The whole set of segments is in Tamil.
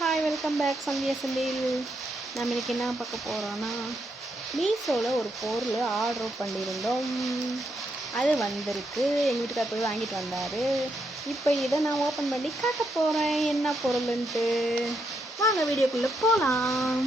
ஹாய், வெல்கம் பேக் சந்தியா சந்தையில். நம்ம இன்றைக்கி என்ன பார்க்க போகிறோன்னா, மீஷோவில் ஒரு பொருள் ஆர்டர் பண்ணியிருந்தோம். அது வந்திருக்கு. எங்கள் வீட்டுக்கார் போய் வாங்கிட்டு வந்தார். இப்போ இதை நான் ஓப்பன் பண்ணி காட்ட போகிறேன் என்ன பொருள்ன்ட்டு. வாங்க வீடியோக்குள்ளே போகலாம்.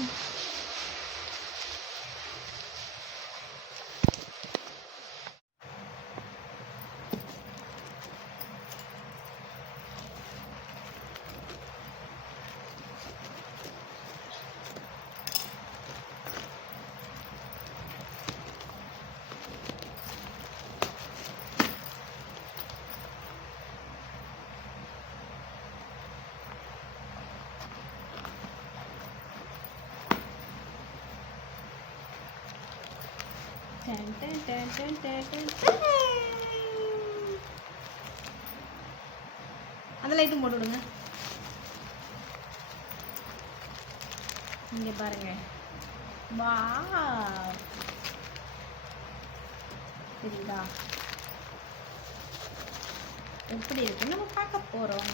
அந்த லைட்டும் போட்டு விடுங்க. இங்கே பாருங்க. வா, சரிங்களா? எப்படி இருக்குன்னு நம்ம பார்க்க போகிறோம்.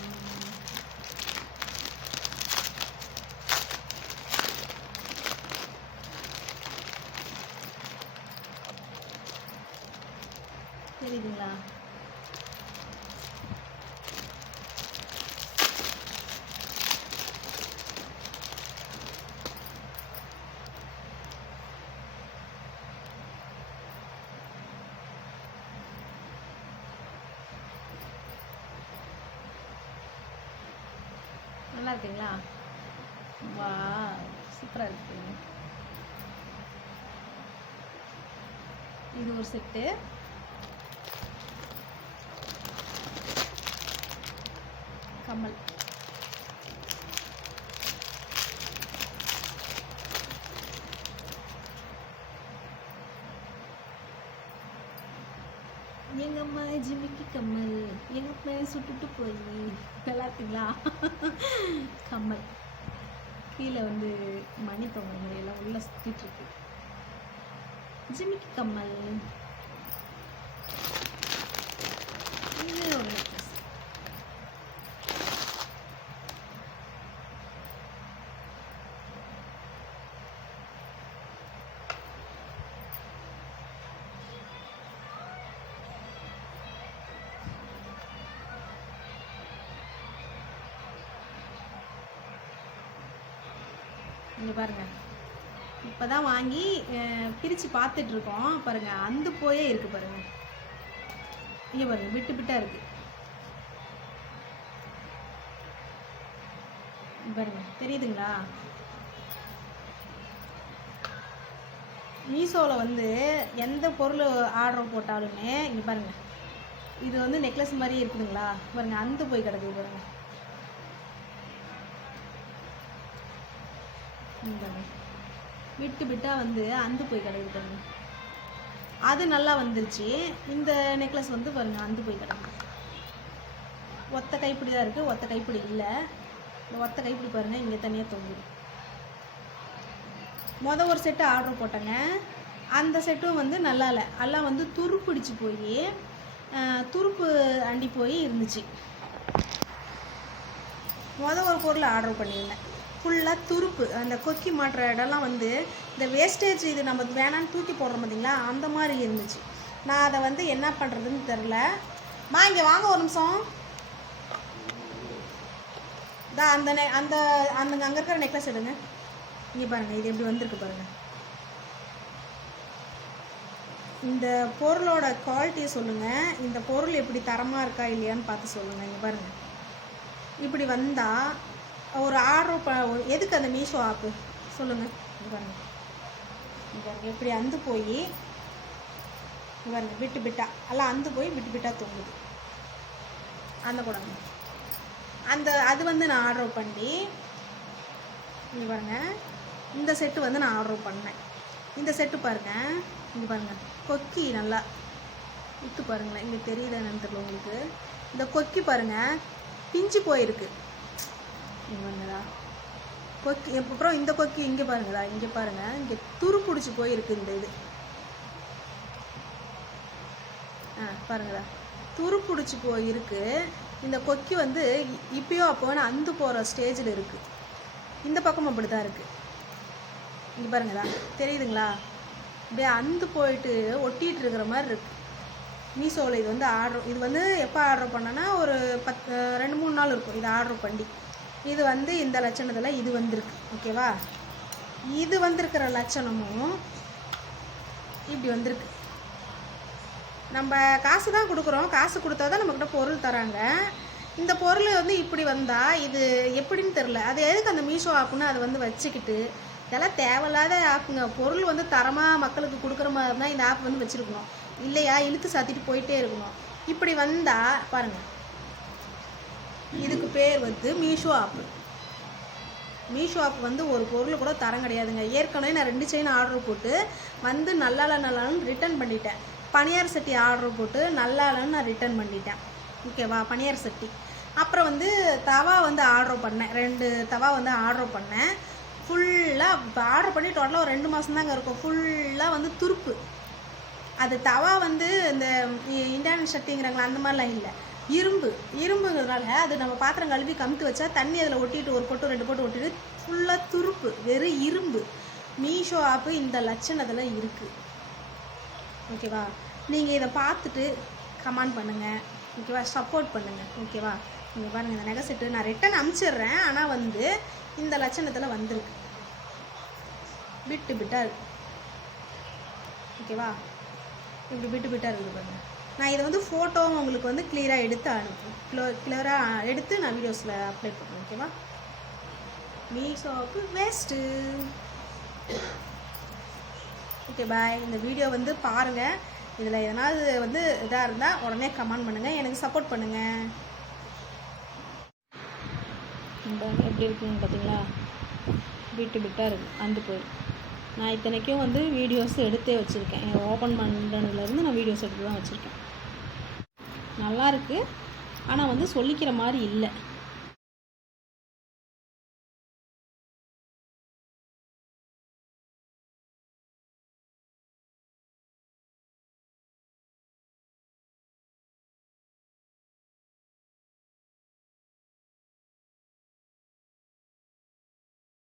தெரியுதுங்களா? நல்லா இருக்குங்களா? வா, சூப்பராக இருக்கு. இது ஒரு செட்டு. கம்மல், எங்க அம்மா ஜிமிக்கி கம்மல், எங்க அப்பா சுட்டுட்டு போய். நல்லா இருக்குங்களா? கம்மல் கீழே வந்து மணி தொங்கல் முறையெல்லாம் உள்ள சுத்திட்டு இருக்கு. ஜிமிக்கி கம்மல். இது ஒரு நெக்லஸ். இங்கே பாருங்கள், இப்போ தான் வாங்கி பிரித்து பார்த்துட்ருக்கோம். பாருங்கள், அந்து போயே இருக்குது பாருங்கள். இங்கே பாருங்கள், விட்டு விட்டாக இருக்குது பாருங்கள். தெரியுதுங்களா? மீஷோவில் வந்து எந்த பொருள் ஆர்டர் போட்டாலுமே இங்கே பாருங்கள், இது வந்து நெக்லஸ் மாதிரி இருக்குதுங்களா? பாருங்கள், அந்து போய் கிடக்குது பாருங்கள். விட்டு விட்டா வந்து அந்து போய் கிடக்குது பாருங்க. அது நல்லா வந்துருச்சு. இந்த நெக்லஸ் வந்து பாருங்க, அந்து போய் கிடக்குது. ஒத்த கைப்பிடி தான் இருக்குது, ஒத்த கைப்பிடி இல்லை. இந்த ஒத்த கைப்பிடி பாருங்கள், இங்கே தனியாக தொங்குது. ஒரு செட்டு ஆர்டர் போட்டேங்க. அந்த செட்டும் வந்து நல்லா இல்லை. எல்லாம் வந்து துருப்பிடிச்சு போய் துருப்பு அண்டி போய் இருந்துச்சு. ஒரு பொருள் ஆர்டர் பண்ணியிருந்தேன். ஃபுல்லாக துருப்பு, அந்த கொக்கி மாட்டுற இடம்லாம் வந்து இந்த வேஸ்டேஜ், இது நம்ம வேணான்னு தூக்கி போடுறோம் பார்த்தீங்களா, அந்த மாதிரி இருந்துச்சு. நான் அதை வந்து என்ன பண்ணுறதுன்னு தெரில. இங்கே வாங்க ஒரு நிமிஷம். தான் அந்த அந்த அந்த அங்கே இருக்கிற நெக்லஸ் எடுங்க. இங்கே பாருங்கள், இது எப்படி வந்திருக்கு பாருங்கள். இந்த பொருளோட குவாலிட்டியை சொல்லுங்கள். இந்த பொருள் எப்படி தரமாக இருக்கா இல்லையான்னு பார்த்து சொல்லுங்கள். இங்கே பாருங்கள், இப்படி வந்தால் ஒரு ஆர்டர் எதுக்கு அந்த மீஷோ ஆப்பு சொல்லுங்கள். பாருங்கள், எப்படி அந்து போய் பாருங்க, விட்டு விட்டா எல்லாம் அந்து போய் விட்டு விட்டா தொங்குது. அந்த கூடங்க அந்த அது வந்து நான் ஆர்டர் பண்ணி இங்கே பாருங்க, இந்த செட்டு வந்து நான் ஆர்டர் பண்ணேன். இந்த செட்டு பாருங்கள், இங்கே பாருங்கள், கொக்கி நல்லா விட்டு பாருங்களேன். இங்கே தெரியுதா என்னன்னு தெரியல உங்களுக்கு. இந்த கொக்கி பாருங்கள், பிஞ்சு போயிருக்கு. இங்கே பாருங்கடா கொக்கி. அப்புறம் இந்த கொக்கி இங்கே பாருங்கடா, இங்கே பாருங்கள், இங்கே துரு பிடிச்சி போயிருக்கு இந்த இது. பாருங்கடா, துரு பிடிச்சி போயிருக்கு. இந்த கொக்கி வந்து இப்பயோ அப்போன்னு அந்து போகிற ஸ்டேஜில் இருக்குது. இந்த பக்கமும் அப்படி தான் இருக்குது. இங்கே பாருங்கதா தெரியுதுங்களா, அப்படியே அந்து போயிட்டு ஒட்டிகிட்டு இருக்கிற மாதிரி இருக்குது. மீஷோவில் இது வந்து இது வந்து எப்போ ஆர்டர் பண்ணேன்னா ஒரு 2-3 நாள் இருக்கும் இது ஆர்டர் பண்ணி. இது வந்து இந்த லட்சணத்தில் இது வந்திருக்கு. ஓகேவா, இது வந்திருக்கிற லட்சணமும் இப்படி வந்திருக்கு. நம்ம காசு தான் கொடுக்குறோம், காசு கொடுத்தா தான் நம்மக்கிட்ட பொருள் தராங்க. இந்த பொருள் வந்து இப்படி வந்தால் இது எப்படின்னு தெரில. அது எதுக்கு அந்த மீஷோ ஆப்புன்னு அதை வந்து வச்சுக்கிட்டு, இதெல்லாம் தேவையில்லாத ஆப்புங்க. பொருள் வந்து தரமாக மக்களுக்கு கொடுக்குற மாதிரி இருந்தால் இந்த ஆப் வந்து வச்சுருக்கணும், இல்லையா இழுத்து சாத்திட்டு போயிட்டே இருக்கணும். இப்படி வந்தால் பாருங்கள், இதுக்கு பேர் வந்து மீஷோ ஆப்பு. மீஷோ ஆப் வந்து ஒரு பொருள் கூட தரம் கிடையாதுங்க. ஏற்கனவே நான் 2 செயின் ஆர்டர் போட்டு வந்து நல்லாலன்னு ரிட்டர்ன் பண்ணிட்டேன். பனியார் சட்டி ஆர்டர் போட்டு நல்லாலன்னு நான் ரிட்டர்ன் பண்ணிட்டேன். ஓகேவா, பனியார் சட்டி. அப்புறம் வந்து தவா வந்து ஆர்டர் பண்ணேன், 2 தவா வந்து ஆர்டர் பண்ணேன். ஃபுல்லாக இப்போ ஆர்டர் பண்ணி டோட்டலாக ஒரு 2 மாதம் தாங்க இருக்கும். ஃபுல்லாக வந்து துருப்பு. அது தவா வந்து இந்த இண்டான் சட்டிங்கிறாங்களா அந்த மாதிரிலாம் இல்லை, இரும்புங்கிறதுனால அது நம்ம பாத்திரம் கழுவி கமுத்து வச்சா தண்ணி அதில் ஒட்டிட்டு 1 பொட்டு 2 பொட்டு ஒட்டிட்டு ஃபுல்லாக துருப்பு, வெறும் இரும்பு. மீஷோ ஆப்பு இந்த லட்சணத்தில் இருக்குது. ஓகேவா, நீங்கள் இதை பார்த்துட்டு கமெண்ட் பண்ணுங்கள். ஓகேவா, சப்போர்ட் பண்ணுங்கள். ஓகேவா, நீங்கள் பாருங்கள், இந்த நகை செட்டு நான் ரிட்டன் அனுப்பிச்சிட்றேன். ஆனால் வந்து இந்த லட்சணத்தில் வந்திருக்கு, பிட்டாக இருக்குது. ஓகேவா, இப்படி பிட்டாக இருக்குது பாருங்கள். நான் இதை வந்து ஃபோட்டோவும் உங்களுக்கு வந்து கிளியராக எடுத்து கிளியராக எடுத்து நான் வீடியோஸில் அப்ளை பண்ணுறேன். ஓகேவா, மீஷோவுக்கு வேஸ்ட்டு. Okay bye. இந்த வீடியோ வந்து பாருங்கள். இதில் எதனாவது வந்து இதாக இருந்தால் உடனே கமெண்ட் பண்ணுங்கள், எனக்கு சப்போர்ட் பண்ணுங்கள். எப்படி இருக்குன்னு பார்த்தீங்களா, பிட்டாக இருக்குது, அந்து போயிடும். நான் இத்தனைக்கும் வந்து வீடியோஸ் எடுத்தே வச்சுருக்கேன். ஓப்பன் பண்ணுறதுலேருந்து நான் வீடியோஸ் எடுத்து தான் வச்சுருக்கேன். நல்லாயிருக்கு, ஆனால் வந்து சொல்லிக்கிற மாதிரி இல்லை.